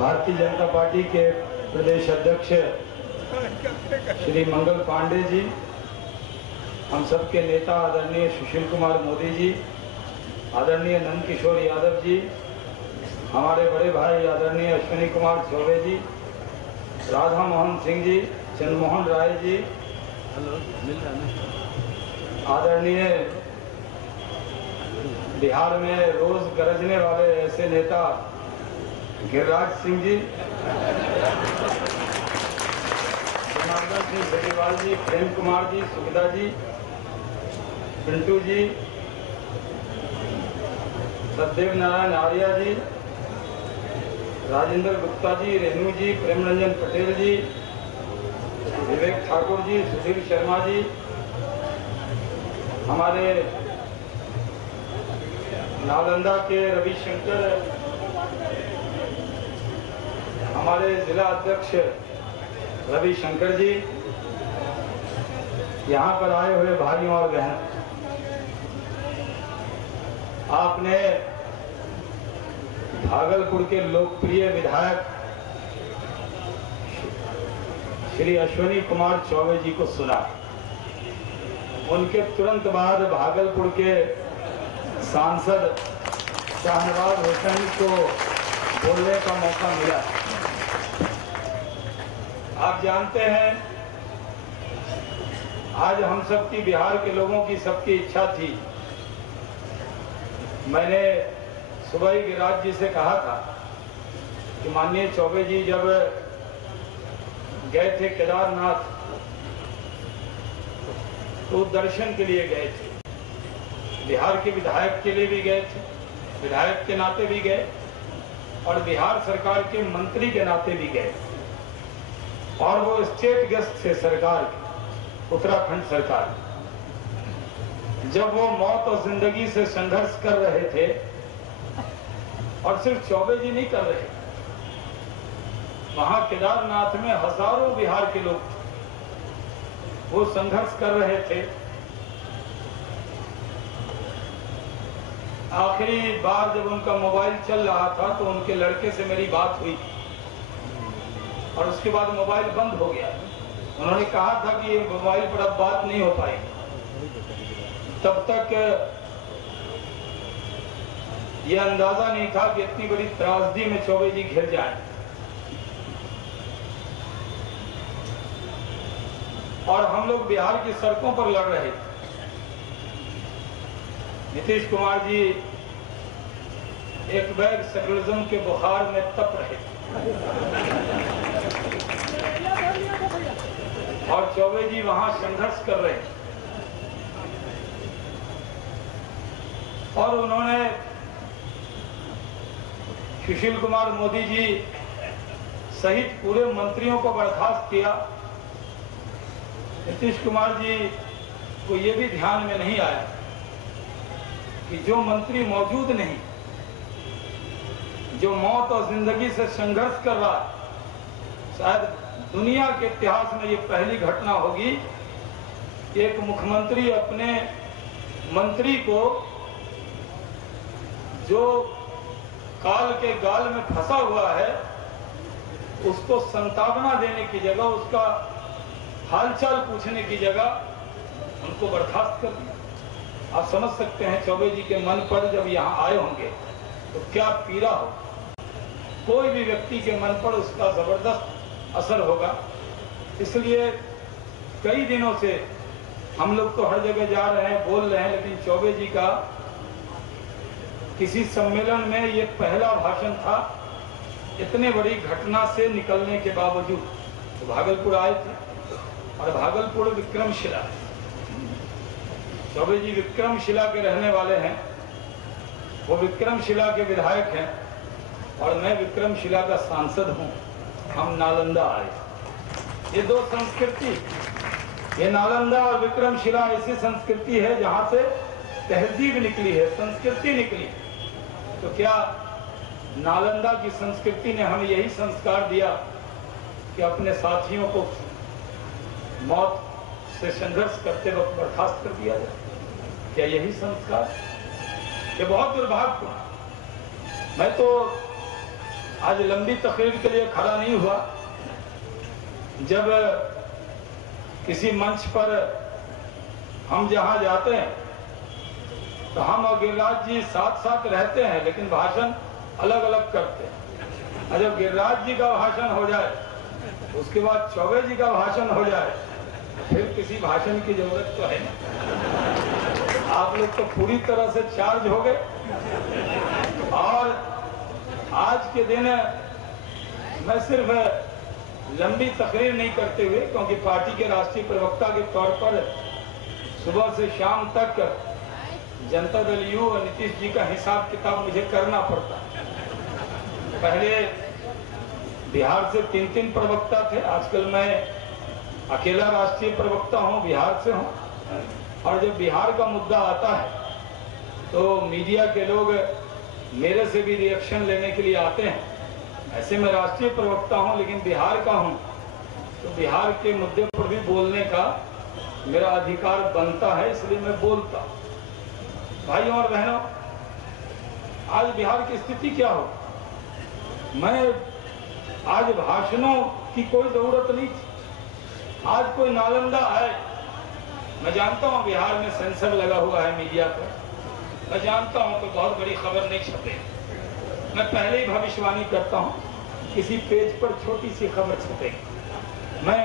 Bharatiya Janata party के प्रदेश अध्यक्ष श्री मंगल पांडे जी, हम सबके नेता आदरणीय सुशील कुमार मोदी जी, आदरणीय नंद किशोर यादव जी, हमारे बड़े भाई आदरणीय अश्विनी कुमार चौबे जी, राधा मोहन सिंह जी, चंद्रमोहन राय जी, आदरणीय बिहार में रोज गरजने वाले ऐसे नेता गिरिराज सिंह जी, जनार्दन सिंह बेनीवाल जी, प्रेम कुमार जी, सुविधा जी, पिंटू जी, सतदेव नारायण आर्या जी, राजेंद्र गुप्ता जी, रेणु जी, प्रेम रंजन पटेल जी, विवेक ठाकुर जी, सुधीर शर्मा जी, हमारे नालंदा के रविशंकर, हमारे जिला अध्यक्ष रविशंकर जी, यहाँ पर आए हुए भाइयों और बहनों, आपने भागलपुर के लोकप्रिय विधायक श्री अश्विनी कुमार चौबे जी को सुना। उनके तुरंत बाद भागलपुर के सांसद शाहनवाज हुसैन को बोलने का मौका मिला। आप जानते हैं, आज हम सबकी, बिहार के लोगों की सबकी इच्छा थी। मैंने सुबह ही गिरिराज जी से कहा था कि माननीय चौबे जी जब गए थे केदारनाथ तो दर्शन के लिए गए थे, बिहार के विधायक के लिए भी गए थे, विधायक के नाते भी गए और बिहार सरकार के मंत्री के नाते भी गए, और वो स्टेट गेस्ट थे सरकार के, उत्तराखंड सरकार। जब वो मौत और जिंदगी से संघर्ष कर रहे थे, और सिर्फ चौबे जी नहीं कर रहे, वहां केदारनाथ में हजारों बिहार के लोग वो संघर्ष कर रहे थे। आखिरी बार जब उनका मोबाइल चल रहा था तो उनके लड़के से मेरी बात हुई और उसके बाद मोबाइल बंद हो गया। उन्होंने कहा था कि ये मोबाइल पर अब बात नहीं हो पाएगी, तब तक ये अंदाजा नहीं था कि इतनी बड़ी त्रासदी में चौबे जी घिर जाएं। और हम लोग बिहार की सड़कों पर लड़ रहे थे। नीतीश कुमार जी एक बैग सेकुलरिज्म के बुखार में तप रहे थे और चौबे जी वहां संघर्ष कर रहे थे, और उन्होंने सुशील कुमार मोदी जी सहित पूरे मंत्रियों को बर्खास्त किया। नीतीश कुमार जी को यह भी ध्यान में नहीं आया कि जो मंत्री मौजूद नहीं, जो मौत और जिंदगी से संघर्ष कर रहा है, शायद दुनिया के इतिहास में ये पहली घटना होगी कि एक मुख्यमंत्री अपने मंत्री को जो काल के गाल में फंसा हुआ है उसको सांत्वना देने की जगह, उसका हालचाल पूछने की जगह उनको बर्खास्त कर दिया। आप समझ सकते हैं चौबे जी के मन पर जब यहाँ आए होंगे तो क्या पीड़ा हो। कोई भी व्यक्ति के मन पर उसका जबरदस्त असर होगा। इसलिए कई दिनों से हम लोग तो हर जगह जा रहे हैं, बोल रहे हैं, लेकिन चौबे जी का किसी सम्मेलन में ये पहला भाषण था। इतने बड़ी घटना से निकलने के बावजूद तो भागलपुर आए थे, और भागलपुर विक्रमशिला, चौबे जी विक्रमशिला के रहने वाले हैं, वो विक्रमशिला के विधायक हैं और मैं विक्रमशिला का सांसद हूं। हम नालंदा आए। ये दो संस्कृति, ये नालंदा और विक्रमशिला ऐसी संस्कृति है जहां से तहजीब निकली है, संस्कृति निकली। तो क्या नालंदा की संस्कृति ने हमें यही संस्कार दिया कि अपने साथियों को मौत से संघर्ष करते वक्त बर्खास्त कर दिया जाए? क्या यही संस्कार? ये बहुत दुर्भाग्यपूर्ण। मैं तो आज लंबी तकरीर के लिए खड़ा नहीं हुआ। जब किसी मंच पर हम जहां जाते हैं तो हम और गिरिराज जी साथ साथ रहते हैं, लेकिन भाषण अलग अलग करते हैं। और जब गिरिराज जी का भाषण हो जाए, उसके बाद चौबे जी का भाषण हो जाए, फिर किसी भाषण की जरूरत तो है नहीं। आप लोग तो पूरी तरह से चार्ज हो गए। और आज के दिन मैं सिर्फ लंबी तकरीर नहीं करते हुए, क्योंकि पार्टी के राष्ट्रीय प्रवक्ता के तौर पर सुबह से शाम तक जनता दल यू और नीतीश जी का हिसाब किताब मुझे करना पड़ता। पहले बिहार से 3 प्रवक्ता थे, आजकल मैं अकेला राष्ट्रीय प्रवक्ता हूं, बिहार से हूं। और जब बिहार का मुद्दा आता है तो मीडिया के लोग मेरे से भी रिएक्शन लेने के लिए आते हैं। ऐसे मैं राष्ट्रीय प्रवक्ता हूं, लेकिन बिहार का हूं, तो बिहार के मुद्दे पर भी बोलने का मेरा अधिकार बनता है, इसलिए मैं बोलता। भाइयों और बहनों, आज बिहार की स्थिति क्या हो, मैं आज भाषणों की कोई जरूरत नहीं थी। आज कोई नालंदा है, मैं जानता हूं बिहार में सेंसर लगा हुआ है मीडिया पर, मैं जानता हूं कोई बहुत बड़ी खबर नहीं छपे। मैं पहले ही भविष्यवाणी करता हूं, किसी पेज पर छोटी सी खबर छपेगी। मैं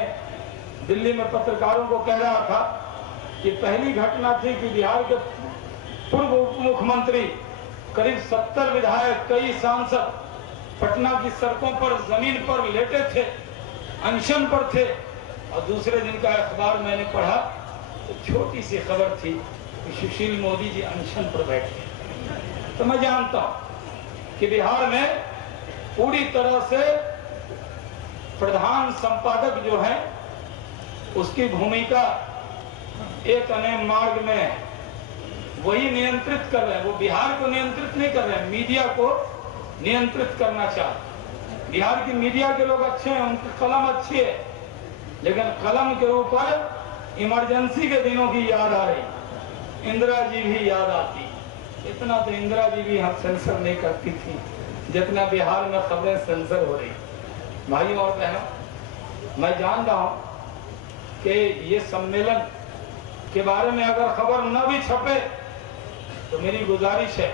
दिल्ली में पत्रकारों को कह रहा था कि पहली घटना थी कि बिहार के पूर्व उप मुख्यमंत्री, करीब 70 विधायक, कई सांसद पटना की सड़कों पर जमीन पर लेटे थे, अनशन पर थे। और दूसरे दिन का अखबार मैंने पढ़ा तो छोटी सी खबर थी कि सुशील मोदी जी अनशन पर बैठे। तो मैं जानता हूं कि बिहार में पूरी तरह से प्रधान संपादक जो है उसकी भूमिका एक अन्य मार्ग में है, वही नियंत्रित कर रहे हैं। वो बिहार को नियंत्रित नहीं कर रहे हैं, मीडिया को नियंत्रित करना चाहते। बिहार की मीडिया के लोग अच्छे हैं, उनकी कलम अच्छी है, लेकिन कलम के ऊपर इमरजेंसी के दिनों की याद आ रही, इंदिरा जी भी याद आती। इतना तो इंदिरा जी भी हम सेंसर नहीं करती थी जितना बिहार में खबरें सेंसर हो रही। भाइयों और बहनों, मैं जान रहा हूं कि ये सम्मेलन के बारे में अगर खबर न भी छपे तो मेरी गुजारिश है,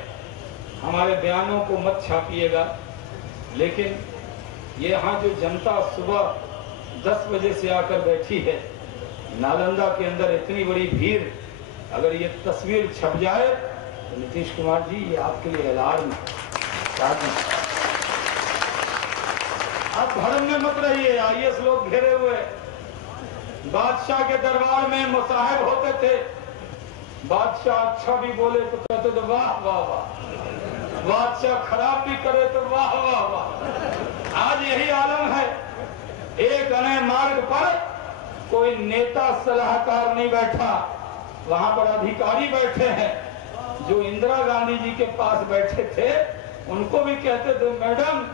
हमारे बयानों को मत छापिएगा। लेकिन ये यहाँ जो जनता सुबह 10 बजे से आकर बैठी है, नालंदा के अंदर इतनी बड़ी भीड़, अगर ये तस्वीर छप जाए तो नीतीश कुमार जी, ये आपके लिए अलार्म है। आप भरम में मत रहिए, आईएएस लोग घेरे हुए। बादशाह के दरबार में मुसाहिब होते थे, बादशाह अच्छा भी बोले तो कहते थे वाह वाह वाह, बादशाह खराब भी करे तो वाह वाह वाह। आज यही आलम है। एक नए मार्ग पर कोई नेता सलाहकार नहीं बैठा, वहां पर अधिकारी बैठे हैं। जो इंदिरा गांधी जी के पास बैठे थे उनको भी कहते थे, मैडम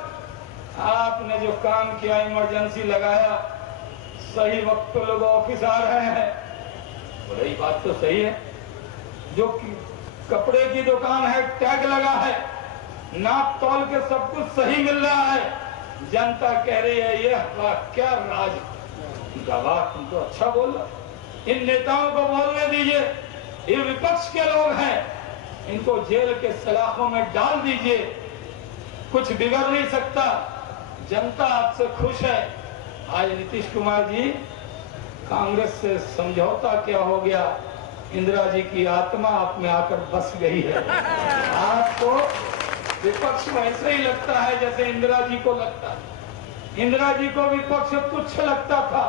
आपने जो काम किया, इमरजेंसी लगाया, सही वक्त पे लोग ऑफिस आ रहे हैं। बोले ये बात तो सही है, जो कपड़े की दुकान है, टैग लगा है, नाप तौल के सब कुछ सही मिल रहा है, जनता कह रही है ये वाह क्या राज, वाह तुम तो अच्छा बोल रहे। इन नेताओं को बोलने दीजिए, ये विपक्ष के लोग हैं, इनको जेल के सलाखों में डाल दीजिए, कुछ बिगड़ नहीं सकता। जनता आपसे खुश है। आज नीतीश कुमार जी, कांग्रेस से समझौता क्या हो गया, इंदिरा जी की आत्मा आप में आकर बस गई है। आपको विपक्ष में ऐसे ही लगता है जैसे इंदिरा जी को लगता है। इंदिरा जी को विपक्ष तुच्छ लगता था,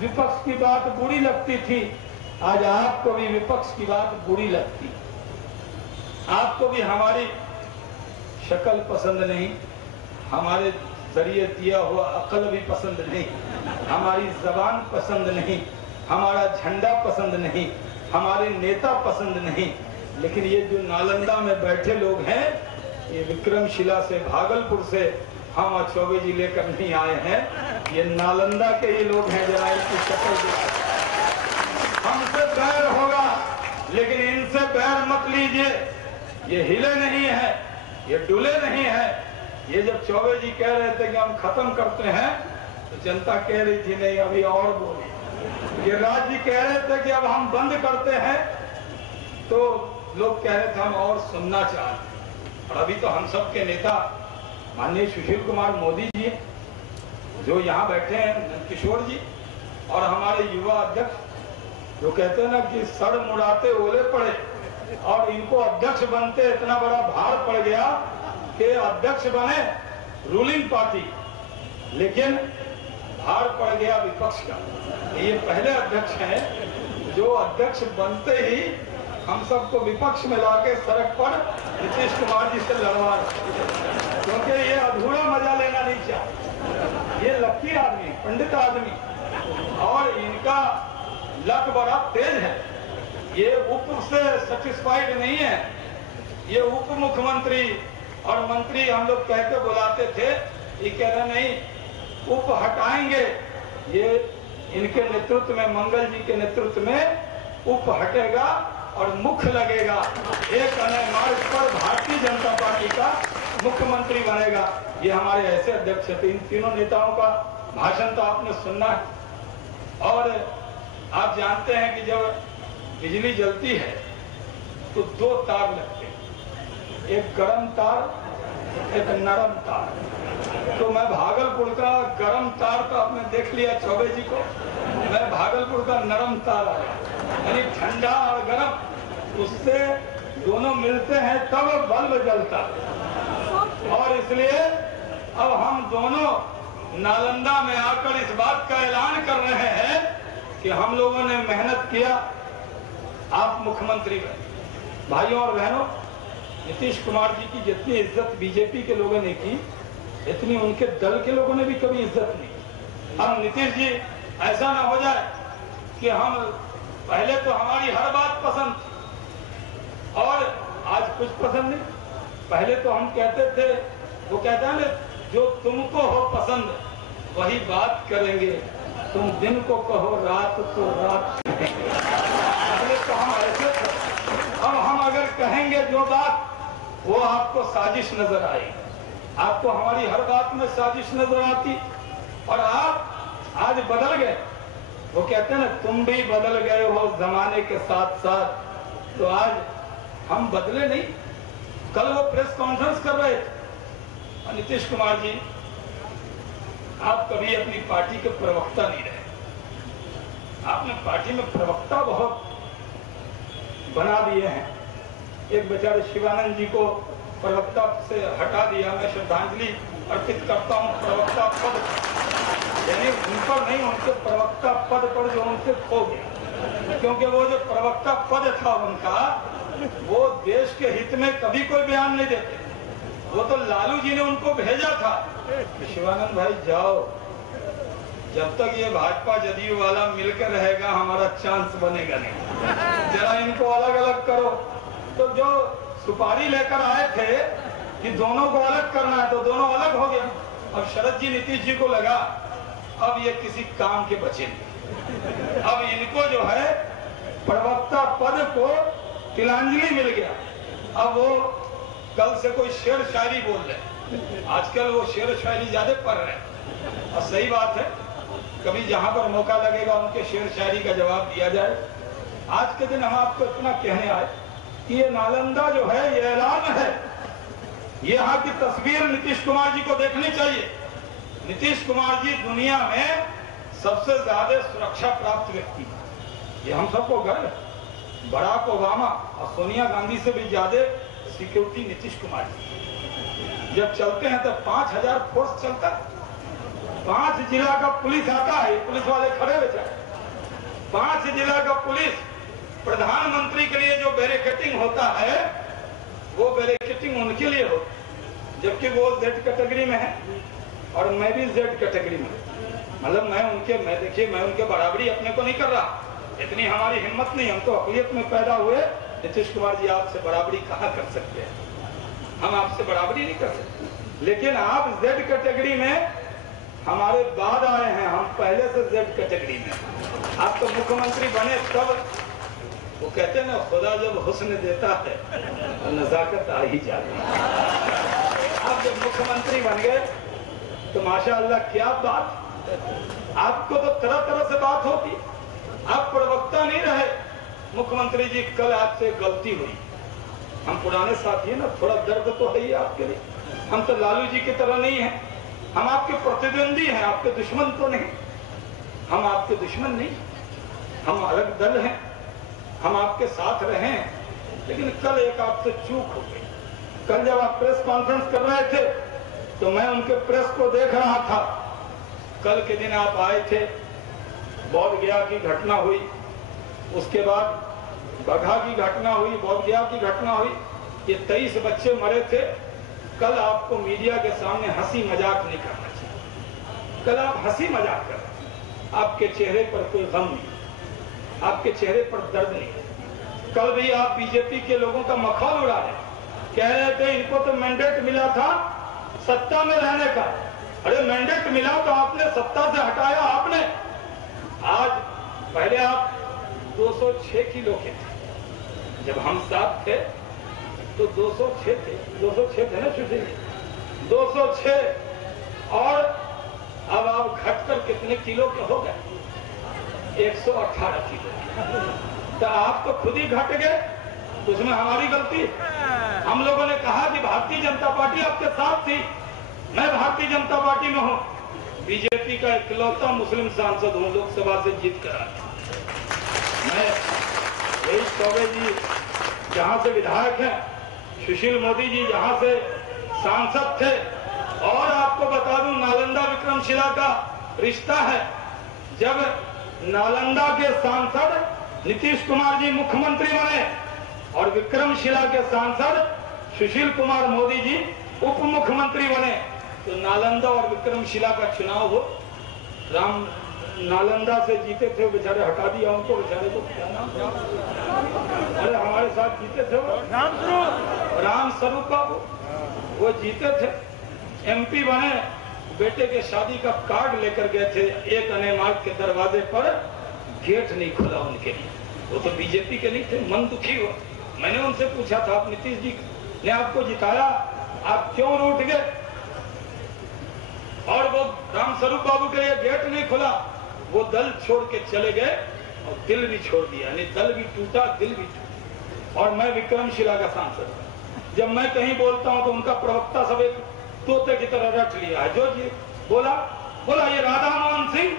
विपक्ष की बात बुरी लगती थी। आज आपको भी विपक्ष की बात बुरी लगती, आपको भी हमारी शक्ल पसंद नहीं, हमारे जरिए दिया हुआ अकल भी पसंद नहीं, हमारी जबान पसंद नहीं, हमारा झंडा पसंद नहीं, हमारे नेता पसंद नहीं। लेकिन ये जो नालंदा में बैठे लोग हैं, ये विक्रमशिला से, भागलपुर से हम और चौबे जी लेकर नहीं आए हैं, ये नालंदा के ही लोग हैं। जरा इनकी शक्ल हमसे बैर होगा, लेकिन इनसे बैर मत लीजिए। ये हिले नहीं है, ये डुले नहीं है, ये जब चौबे जी कह रहे थे कि हम खत्म करते हैं, तो जनता कह रही थी नहीं अभी और बोले। गिरिराज जी कह रहे थे कि अब हम बंद करते हैं, तो लोग कह रहे थे हम और सुनना चाहते हैं। और अभी तो हम सब के नेता माननीय सुशील कुमार मोदी जी जो यहाँ बैठे हैं, किशोर जी, और हमारे युवा अध्यक्ष जो कहते हैं ना कि सड़ मुड़ाते ओले पड़े, और इनको अध्यक्ष बनते इतना बड़ा भार पड़ गया कि अध्यक्ष बने रूलिंग पार्टी, लेकिन भार पड़ गया विपक्ष का। ये पहले अध्यक्ष हैं जो अध्यक्ष बनते ही हम सबको विपक्ष में लाके सड़क पर नीतीश कुमार जी से लड़वा रहे, क्योंकि ये अधूरा मजा लेना नहीं चाहते। ये लकी आदमी, पंडित आदमी, और इनका लक बड़ा तेज है। ये उप से सेटिस्फाइड नहीं है। ये उप मुख्यमंत्री और मंत्री हम लोग कह के बुलाते थे, ये कह रहे नहीं उप हटाएंगे। ये इनके नेतृत्व में, मंगल जी के नेतृत्व में उप हटेगा और मुख्य लगेगा। एक नए मार्ग पर भारतीय जनता पार्टी का मुख्यमंत्री बनेगा। ये हमारे ऐसे अध्यक्ष थे। इन तीनों नेताओं का भाषण तो आपने सुनना है। और आप जानते हैं कि जब बिजली जलती है तो दो तार लगते हैं, एक गर्म तार, एक नरम तार। तो मैं भागलपुर का गर्म तार तो आपने देख लिया चौबे जी को, मैं भागलपुर का नरम तार आया, यानी ठंडा और गर्म, उससे दोनों मिलते हैं तब बल्ब जलता। और इसलिए अब हम दोनों नालंदा में आकर इस बात का ऐलान कर रहे हैं कि हम लोगों ने मेहनत किया, आप मुख्यमंत्री बने। भाइयों और बहनों, नीतीश कुमार जी की जितनी इज्जत बीजेपी के लोगों ने की, इतनी उनके दल के लोगों ने भी कभी इज्जत नहीं की। हम नीतीश जी ऐसा ना हो जाए कि हम पहले तो हमारी हर बात पसंद थी और आज कुछ पसंद नहीं। पहले तो हम कहते थे, वो कहता है ना, जो तुमको हो पसंद वही बात करेंगे, तुम दिन को कहो रात तो रात। पहले तो हम ऐसे थे। अब हम अगर कहेंगे जो बात, वो आपको साजिश नजर आएगी। आपको हमारी हर बात में साजिश नजर आती, और आप आज बदल गए। वो कहते हैं ना, तुम भी बदल गए हो जमाने के साथ साथ। तो आज हम बदले नहीं। कल वो प्रेस कॉन्फ्रेंस कर रहे थे, नीतीश कुमार जी, आप कभी अपनी पार्टी के प्रवक्ता नहीं रहे। आपने पार्टी में प्रवक्ता बहुत बना दिए हैं। एक बेचारे शिवानंद जी को प्रवक्ता से हटा दिया। मैं श्रद्धांजलि अर्पित करता हूं प्रवक्ता पद, यानी उन पर नहीं, उनके प्रवक्ता पद पर जो उनसे खो गया। क्योंकि वो जो प्रवक्ता पद था उनका, वो देश के हित में कभी कोई बयान नहीं देते। वो तो लालू जी ने उनको भेजा था कि शिवानंद भाई जाओ, जब तक ये भाजपा जदयू वाला मिलकर रहेगा हमारा चांस बनेगा नहीं, जरा इनको अलग अलग करो। तो जो सुपारी लेकर आए थे कि दोनों को अलग करना है, तो दोनों अलग हो गए। अब शरद जी नीतीश जी को लगा अब ये किसी काम के बचे नहीं। अब इनको जो है प्रवक्ता पद को तिलांजलि मिल गया। अब वो कल से कोई शेर शायरी बोल रहे। आजकल वो शेर शायरी ज्यादा पढ़ रहे हैं, और सही बात है, कभी जहां पर मौका लगेगा उनके शेर शायरी का जवाब दिया जाए। आज के दिन हम आपको इतना कहने आए कि ये नालंदा जो है, ये ऐलान है, ये यहाँ की तस्वीर नीतीश कुमार जी को देखनी चाहिए। नीतीश कुमार जी दुनिया में सबसे ज्यादा सुरक्षा प्राप्त व्यक्ति, ये हम सबको गर्व है। बराक ओबामा और सोनिया गांधी से भी ज्यादा सिक्योरिटी नीतीश कुमार जी। जब चलते हैं तो 5000 फोर्स चलता है, 5 जिला का पुलिस आता है, पुलिस वाले खड़े हुए जाए। 5 जिला का पुलिस, प्रधानमंत्री के लिए जो बैरिकेटिंग होता है वो बैरिकेटिंग उनके लिए हो, जबकि वो जेड कैटेगरी में है और मैं भी जेड कैटेगरी में। मतलब मैं देखिए, मैं उनके बराबरी अपने को नहीं कर रहा, इतनी हमारी हिम्मत नहीं। हम तो अक़लियत में पैदा हुए। नीतीश कुमार जी आपसे बराबरी कहाँ कर सकते हैं? हम आपसे बराबरी नहीं कर सकते। लेकिन आप जेड कैटेगरी में हमारे बाद आए हैं, हम पहले से जेड कैटेगरी में। आप तो मुख्यमंत्री बने तब, वो कहते हैं ना, खुदा जब हुस्न देता है तो नजाकत आ ही जाती है। आप जब मुख्यमंत्री बन गए तो माशाअल्लाह क्या बात, आपको तो तरह तरह से बात होती, आप प्रवक्ता नहीं रहे। मुख्यमंत्री जी कल आपसे गलती हुई, हम पुराने साथी हैं ना, थोड़ा दर्द तो है ही आपके लिए। हम तो लालू जी की तरह नहीं हैं, हम आपके प्रतिद्वंदी हैं, आपके दुश्मन तो नहीं। हम आपके दुश्मन नहीं, हम अलग दल हैं, हम आपके साथ रहे हैं। लेकिन कल एक आपसे चूक हो गई। कल जब आप प्रेस कॉन्फ्रेंस कर रहे थे तो मैं उनके प्रेस को देख रहा था। कल के दिन आप आए थे, बोध गया की घटना हुई, उसके बाद बघा की घटना हुई, बोध गया की घटना हुई, ये 23 बच्चे मरे थे। कल आपको मीडिया के सामने हंसी मजाक नहीं करना चाहिए। कल आप हंसी मजाक कर, आपके चेहरे पर कोई गम नहीं, आपके चेहरे पर दर्द नहीं। कल भी आप बीजेपी के लोगों का मखौल उड़ा रहे, कह रहे थे इनको तो मैंडेट मिला था सत्ता में रहने का। अरे मैंडेट मिला तो आपने सत्ता से हटाया आपने। आज पहले आप 206 किलो के थे, जब हम साथ थे तो 206 थे, 206 थे ना सुशील, 206, और अब आप घटकर कितने किलो के हो गए? 118 किलो। तो आप तो खुद ही घट गए, तो उसमें हमारी गलती। हम लोगों ने कहा कि भारतीय जनता पार्टी आपके साथ थी, मैं भारतीय जनता पार्टी में हूं, बीजेपी का इकलौता मुस्लिम सांसद हूं, लोकसभा से जीत कर आया। मैं यही चौबे जी जहां से विधायक हैं, सुशील मोदी जी जहां से सांसद थे, और आपको बता दूं नालंदा विक्रमशिला का रिश्ता है। जब नालंदा के सांसद नीतीश कुमार जी मुख्यमंत्री बने और विक्रमशिला के सांसद सुशील कुमार मोदी जी उप मुख्यमंत्री बने, तो नालंदा और विक्रमशिला का चुनाव हो, राम नालंदा से जीते थे, बेचारे हटा दिया उनको, बेचारे को क्या नाम था? अरे हमारे साथ जीते थे वो राम स्वरूप बाबू, वो जीते थे, एमपी बने, बेटे के शादी का कार्ड लेकर गए थे, एक अनेमार्ग के दरवाजे पर गेट नहीं खुला उनके लिए, वो तो बीजेपी के नहीं थे, मन दुखी हुआ। मैंने उनसे पूछा था, आप नीतीश जी ने आपको जिताया, आप क्यों रूठ गए? और वो राम स्वरूप बाबू के लिए गेट नहीं खुला, वो दल छोड़ के चले गए और दिल भी छोड़ दिया, यानी दल भी टूटा, दिल भी टूटा। और मैं विक्रमशिला का सांसद, जब मैं कहीं बोलता हूं तो उनका प्रवक्ता सब एक तोते की तरह रट लिया है। जो जी बोला ये राधा मोहन सिंह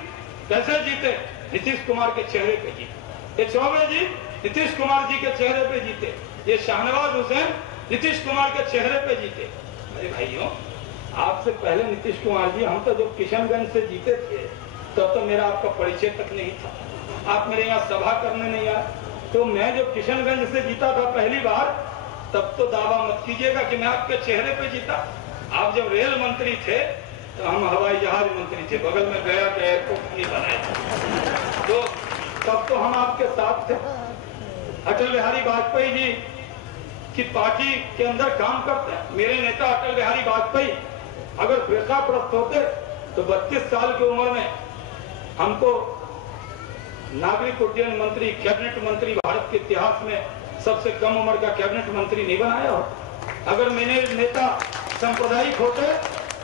कैसे जीते? नीतीश कुमार के चेहरे पे जीते। ये चौबे जी नीतीश कुमार जी के चेहरे पे जीते। ये शाहनवाज हुसैन नीतीश कुमार के चेहरे पे जीते। अरे भाइयों, आपसे पहले नीतीश कुमार जी, हम तो जब किशनगंज से जीते थे तब तो मेरा आपका परिचय तक नहीं था, आप मेरे यहाँ सभा करने नहीं आए। तो मैं जब किशनगंज से जीता था पहली बार, तब तो दावा मत कीजिएगा कि मैं आपके चेहरे पे जीता। आप जब रेल मंत्री थे तो हम हवाई जहाज मंत्री थे, बगल में गया के एयरपोर्ट नहीं बनाया, तो तब तो हम आपके साथ थे। अटल बिहारी वाजपेयी जी की पार्टी के अंदर काम करते हैं। मेरे नेता अटल बिहारी वाजपेयी अगर पेशाप्रस्त होते तो 32 साल की उम्र में हमको नागरिक उड्डयन मंत्री, कैबिनेट मंत्री, भारत के इतिहास में सबसे कम उम्र का कैबिनेट मंत्री नहीं बनाया हो। अगर मेरे नेता सांप्रदायिक होते,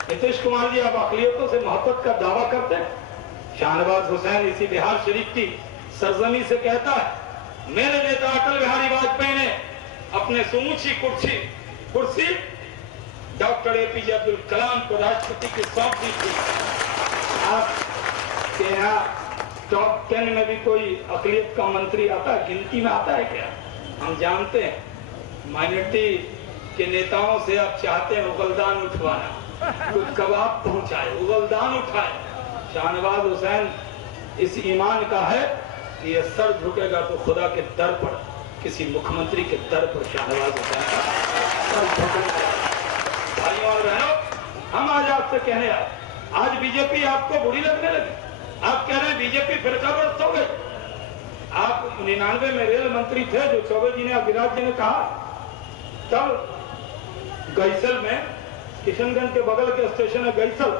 नीतीश कुमार जी आप अकलियतों से मोहब्बत का दावा करते। शाहनवाज हुसैन इसी बिहार शरीफ की सरजमी से कहता है, मेरे नेता अटल बिहारी वाजपेयी ने अपने समूची कुर्सी डॉक्टर एपीजे अब्दुल कलाम को राष्ट्रपति की सौंप दी थी। आपके यहाँ टॉप 10 में भी कोई अकलियत का मंत्री आता है, गिनती में आता है क्या? हम जानते हैं माइनॉरिटी के नेताओं से आप चाहते हैं उगलदान उठवाना, कुछ कबाब पहुंचाए, उगलदान उठाए। शाहनवाज हुसैन इस ईमान का है कि ये सर झुकेगा तो खुदा के दर पर, किसी मुख्यमंत्री के दर पर शाहनवाज हुसैन का सर झुकेगा। भाइयों और बहनों, हम आज आपसे कहने आए, आज बीजेपी आपको बुरी लगने लगी। आप कह रहे हैं बीजेपी फिरकाप्रस्त हो गई। आप 99 में रेल मंत्री थे, जो चौबे जी ने, अभिराज जी ने कहा, तब गैसल में, किशनगंज के बगल के स्टेशन है गैसल,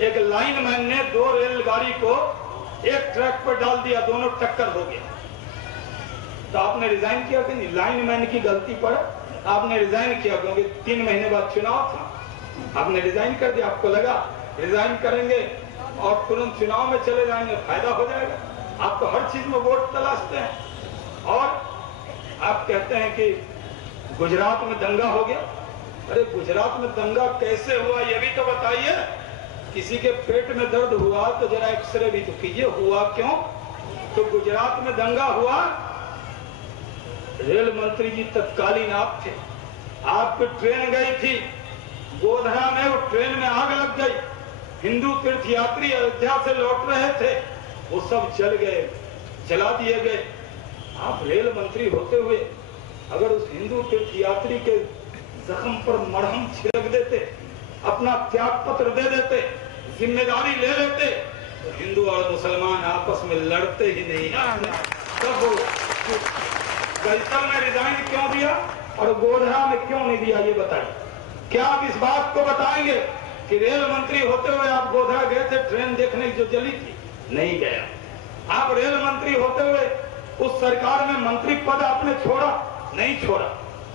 एक लाइनमैन ने 2 रेलगाड़ी को एक ट्रैक पर डाल दिया, दोनों टक्कर हो गया। तो आपने रिजाइन किया कि नहीं? लाइनमैन की गलती पर आपने रिजाइन किया, क्योंकि 3 महीने बाद चुनाव था। आपने रिजाइन कर दिया, आपको लगा रिजाइन करेंगे और तुरंत चुनाव में चले जाएंगे, फायदा हो जाएगा। आप तो हर चीज में वोट तलाशते हैं। और आप कहते हैं कि गुजरात में दंगा हो गया। अरे गुजरात में दंगा कैसे हुआ ये भी तो बताइए। किसी के पेट में दर्द हुआ तो जरा एक्सरे भी तो कीजिए, हुआ क्यों? तो गुजरात में दंगा हुआ, रेल मंत्री जी तत्कालीन आप थे, आपकी ट्रेन गई थी गोधरा में, वो ट्रेन में आग लग गई, हिंदू तीर्थ यात्री अयोध्या से लौट रहे थे, वो सब जल गए, जला दिए गए। आप रेल मंत्री होते हुए अगर उस हिंदू तीर्थ यात्री के जख्म पर मरहम छिड़क देते, अपना त्याग पत्र दे देते, जिम्मेदारी ले लेते, तो हिंदू और मुसलमान आपस में लड़ते ही नहीं। तब गलसर में रिजाइन क्यों दिया और गोधरा में क्यों नहीं दिया, ये बताइए। क्या आप इस बात को बताएंगे कि रेल मंत्री होते हुए आप गोधरा गए थे ट्रेन देखने जो जली थी? नहीं गया। आप रेल मंत्री होते हुए उस सरकार में मंत्री पद आपने छोड़ा? नहीं छोड़ा।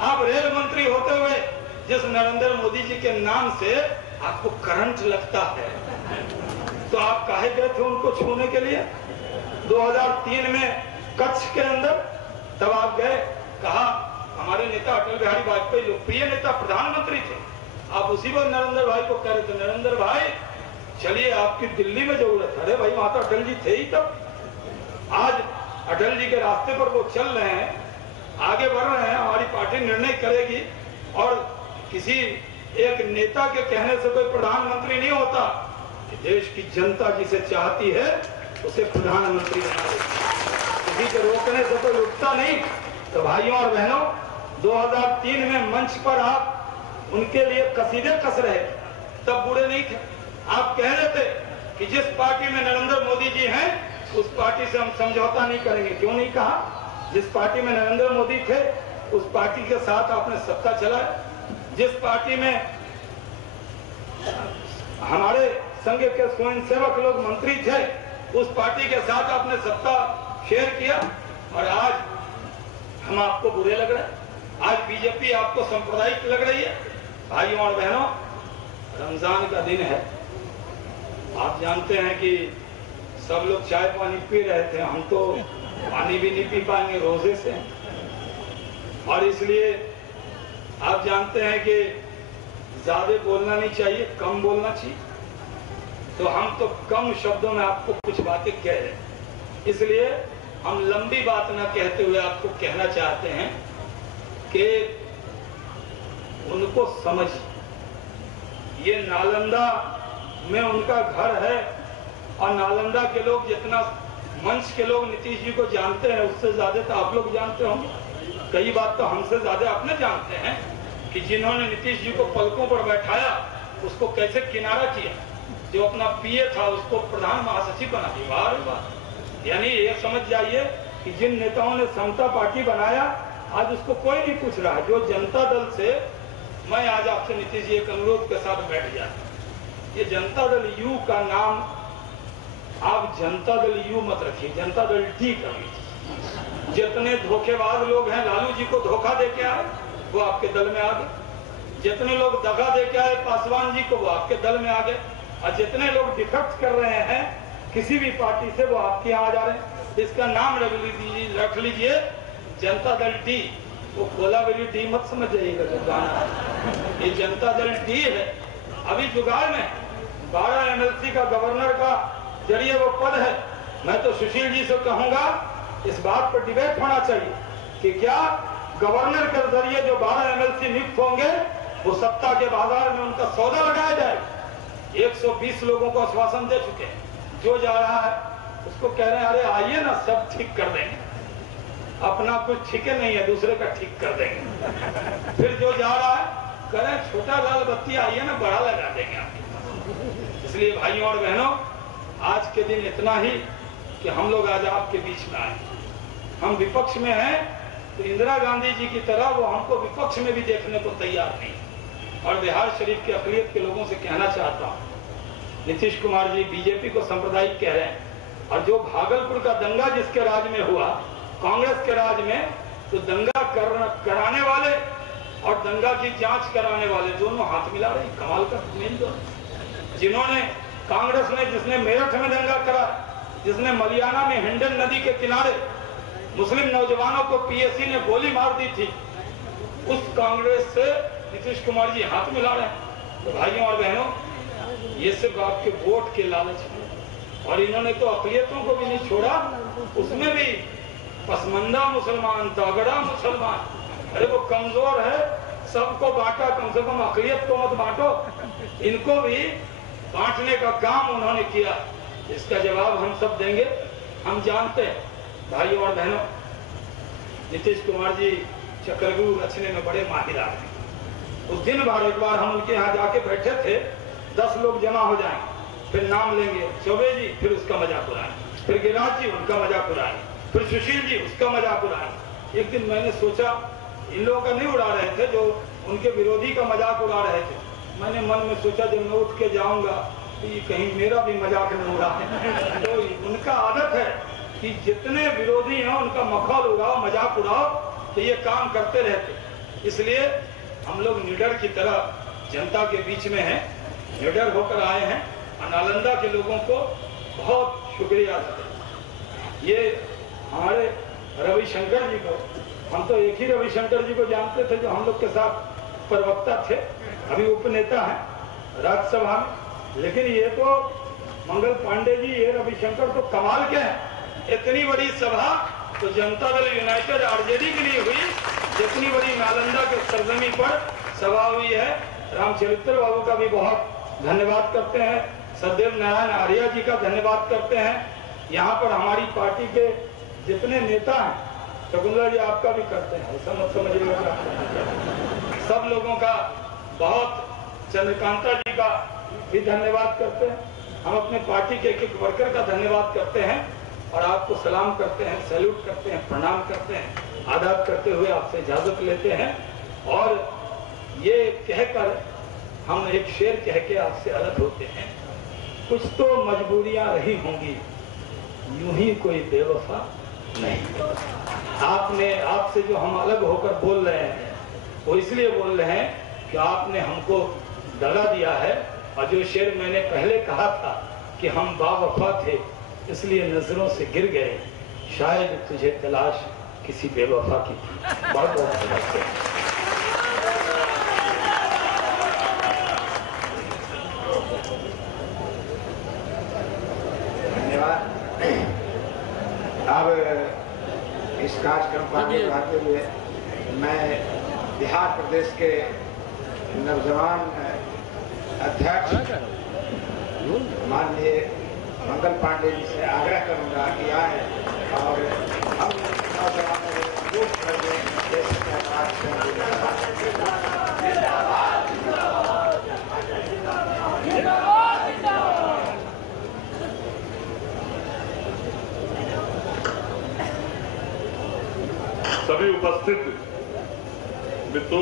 आप रेल मंत्री होते हुए जिस नरेंद्र मोदी जी के नाम से आपको करंट लगता है, तो आप काहे गए थे उनको छूने के लिए? 2003 में कच्छ के अंदर तब आप गए, कहा हमारे नेता अटल बिहारी वाजपेयी लोकप्रिय नेता प्रधानमंत्री थे, आप उसी वक्त नरेंद्र भाई को कह रहे थे नरेंद्र भाई चलिए आपकी दिल्ली में जरूरत है। अरे भाई वहां तो अटल जी थे ही तब। आज अटल जी के रास्ते पर वो चल रहे हैं, आगे बढ़ रहे हैं, हमारी पार्टी निर्णय करेगी। और किसी एक नेता के कहने से कोई प्रधानमंत्री नहीं होता, देश की जनता जिसे चाहती है उसे प्रधानमंत्री बना देती। किसी के रोकने से कोई रुकता नहीं। तो भाइयों और बहनों, 2003 में मंच पर आप उनके लिए कसीदे कस रहे, तब बुरे नहीं थे। आप कह रहे थे कि जिस पार्टी में नरेंद्र मोदी जी हैं उस पार्टी से हम समझौता नहीं करेंगे। क्यों नहीं कहा? जिस पार्टी में नरेंद्र मोदी थे उस पार्टी के साथ आपने सत्ता चलाया। जिस पार्टी में हमारे संघ के स्वयंसेवक लोग मंत्री थे उस पार्टी के साथ आपने सत्ता शेयर किया, और आज हम आपको बुरे लग रहे हैं। आज बीजेपी आपको सांप्रदायिक लग रही है। भाइयों और बहनों, रमजान का दिन है। आप जानते हैं कि सब लोग चाय पानी पी रहे थे, हम तो पानी भी नहीं पी पाएंगे रोजे से। और इसलिए आप जानते हैं कि ज्यादा बोलना नहीं चाहिए, कम बोलना चाहिए। तो हम तो कम शब्दों में आपको कुछ बातें कह रहे हैं, इसलिए हम लंबी बात ना कहते हुए आपको कहना चाहते हैं कि उनको समझ, ये नालंदा में उनका घर है, और नालंदा के लोग जितना मंच के लोग नीतीश जी को जानते हैं उससे ज्यादा तो आप लोग जानते होंगे। कई बात तो हमसे ज्यादा अपने जानते हैं कि जिन्होंने नीतीश जी को पलकों पर बैठाया उसको कैसे किनारा किया, जो अपना पीए था उसको प्रधान महासचिव बना दिया। यानी ये समझ जाइए कि जिन नेताओं ने समता पार्टी बनाया आज उसको कोई नहीं पूछ रहा है। जो जनता दल से, मैं आज आपसे नीतीश जी एक अनुरोध के साथ बैठ जाए, ये जनता दल यू का नाम आप जनता दल यू मत रखिए, जनता दल डी कर लीजिए। जितने धोखेबाज लोग हैं, लालू जी को धोखा दे के आए वो आपके दल में आ गए, जितने लोग दगा दे के आए पासवान जी को वो आपके दल में आ गए, और जितने लोग डिफेक्ट कर रहे हैं किसी भी पार्टी से वो आपके यहाँ आ जा रहे हैं। इसका नाम रख लीजिए जनता दल डी। वो कोलावेरी डी मत समझ जाइएगा जो गाना है, ये जनता दल डी है। अभी जुगाड़ में 12 MLC का गवर्नर का जरिए वो पद है। मैं तो सुशील जी से कहूंगा इस बात पर डिबेट होना चाहिए कि क्या गवर्नर के जरिए जो 12 MLC नियुक्त होंगे वो सत्ता के बाजार में उनका सौदा लगाया जाए। 120 लोगों को आश्वासन दे चुके हैं, जो जा रहा है उसको कह रहे हैं अरे आइए ना सब ठीक कर देंगे, अपना कुछ ठीके नहीं है दूसरे का ठीक कर देंगे। फिर जो जा रहा है कह रहे हैं छोटा लाल बत्ती आइए ना बड़ा लगा देंगे आपके। इसलिए भाइयों और बहनों, आज के दिन इतना ही कि हम लोग आज आपके बीच में आए। हम विपक्ष में हैं तो इंदिरा गांधी जी की तरह वो हमको विपक्ष में भी देखने को तैयार नहीं। और बिहार शरीफ के अकलियत के लोगों से कहना चाहता हूँ, नीतीश कुमार जी बीजेपी को सांप्रदायिक कह रहे हैं, और जो भागलपुर का दंगा जिसके राज में हुआ, कांग्रेस के राज में, तो दंगा कराने वाले और दंगा की जांच कराने वाले दोनों हाथ मिला रहे हैं। कमाल का मेल दो। जिन्होंने कांग्रेस में, जिसने मेरठ में दंगा करा, जिसने मलियाना में हिंडन नदी के किनारे मुस्लिम नौजवानों को पीएससी ने गोली मार दी थी, उस कांग्रेस से नीतीश कुमार जी हाथ मिला रहे हैं। तो भाइयों और बहनों, ये सिर्फ आपके वोट के लालच में, और इन्होंने तो अक़लियतों को भी नहीं छोड़ा, उसमें भी पसमंदा मुसलमान, तगड़ा मुसलमान, अरे वो कमजोर है, सबको बांटा, कम से कम अक़लियत को मत बांटो, इनको भी बांटने का काम उन्होंने किया। इसका जवाब हम सब देंगे। हम जानते हैं भाइयों और बहनों, नीतीश कुमार जी चक्रव्यूह रचने में बड़े माहिर आदमी। उस दिन भर एक बार हम उनके यहाँ जाके बैठे थे, 10 लोग जमा हो जाएंगे, फिर नाम लेंगे चौबे जी, फिर उसका मजाक उड़ाएंगे, फिर गिरिराज जी उनका मजाक उड़ाएंगे, फिर सुशील जी उसका मजाक उड़ाएंगे। एक दिन मैंने सोचा इन लोगों का नहीं उड़ा रहे थे, जो उनके विरोधी का मजाक उड़ा रहे थे। मैंने मन में सोचा जब मैं उठ के जाऊंगा तो ये कहीं मेरा भी मजाक न उड़ाए। तो उनका आदत है कि जितने विरोधी हैं उनका मखौल उड़ाओ, मजाक उड़ाओ, तो ये काम करते रहते। इसलिए हम लोग निडर की तरह जनता के बीच में हैं, निडर होकर आए हैं। नालंदा के लोगों को बहुत शुक्रिया देते। ये हमारे रविशंकर जी को, हम तो एक ही रविशंकर जी को जानते थे जो हम लोग के साथ प्रवक्ता थे, अभी उपनेता हैं राज्यसभा में, लेकिन ये तो मंगल पांडे जी, ये रविशंकर तो कमाल के हैं। इतनी बड़ी सभा तो जनता दल यूनाइटेड आरजेडी के लिए हुई, जितनी बड़ी नालंदा के सरजमी पर सभा हुई है। रामचरित्र बाबू का भी बहुत धन्यवाद करते हैं, सदैव नारायण आर्या जी का धन्यवाद करते हैं। यहाँ पर हमारी पार्टी के जितने नेता हैं, शकुंतला जी आपका भी करते हैं, ऐसा मत समझिएगा, सब लोगों का बहुत, चंद्रकांता जी का भी धन्यवाद करते हैं। हम अपने पार्टी के एक वर्कर का धन्यवाद करते हैं और आपको सलाम करते हैं, सैल्यूट करते हैं, प्रणाम करते हैं, आदाब करते हुए आपसे इजाजत लेते हैं। और ये कहकर हम एक शेर कह के आपसे अलग होते हैं। कुछ तो मजबूरियां रही होंगी, यूं ही कोई बेवफा नहीं। आपसे जो हम अलग होकर बोल रहे हैं वो इसलिए बोल रहे हैं कि आपने हमको दगा दिया है, और जो शेर मैंने पहले कहा था कि हम बावफा थे इसलिए नजरों से गिर गए, शायद तुझे तलाश किसी बेवफा की थी। बहुत बहुत धन्यवाद। अब इस कार्यक्रम को आगे बढ़ाते हुए मैं बिहार प्रदेश के नौजवान अध्यक्ष माननीय मंगल पांडे जी से आग्रह करूंगा कि आए और हम नौजवानों को ग्रुप कर दें देश के सभी उपस्थित मित्रों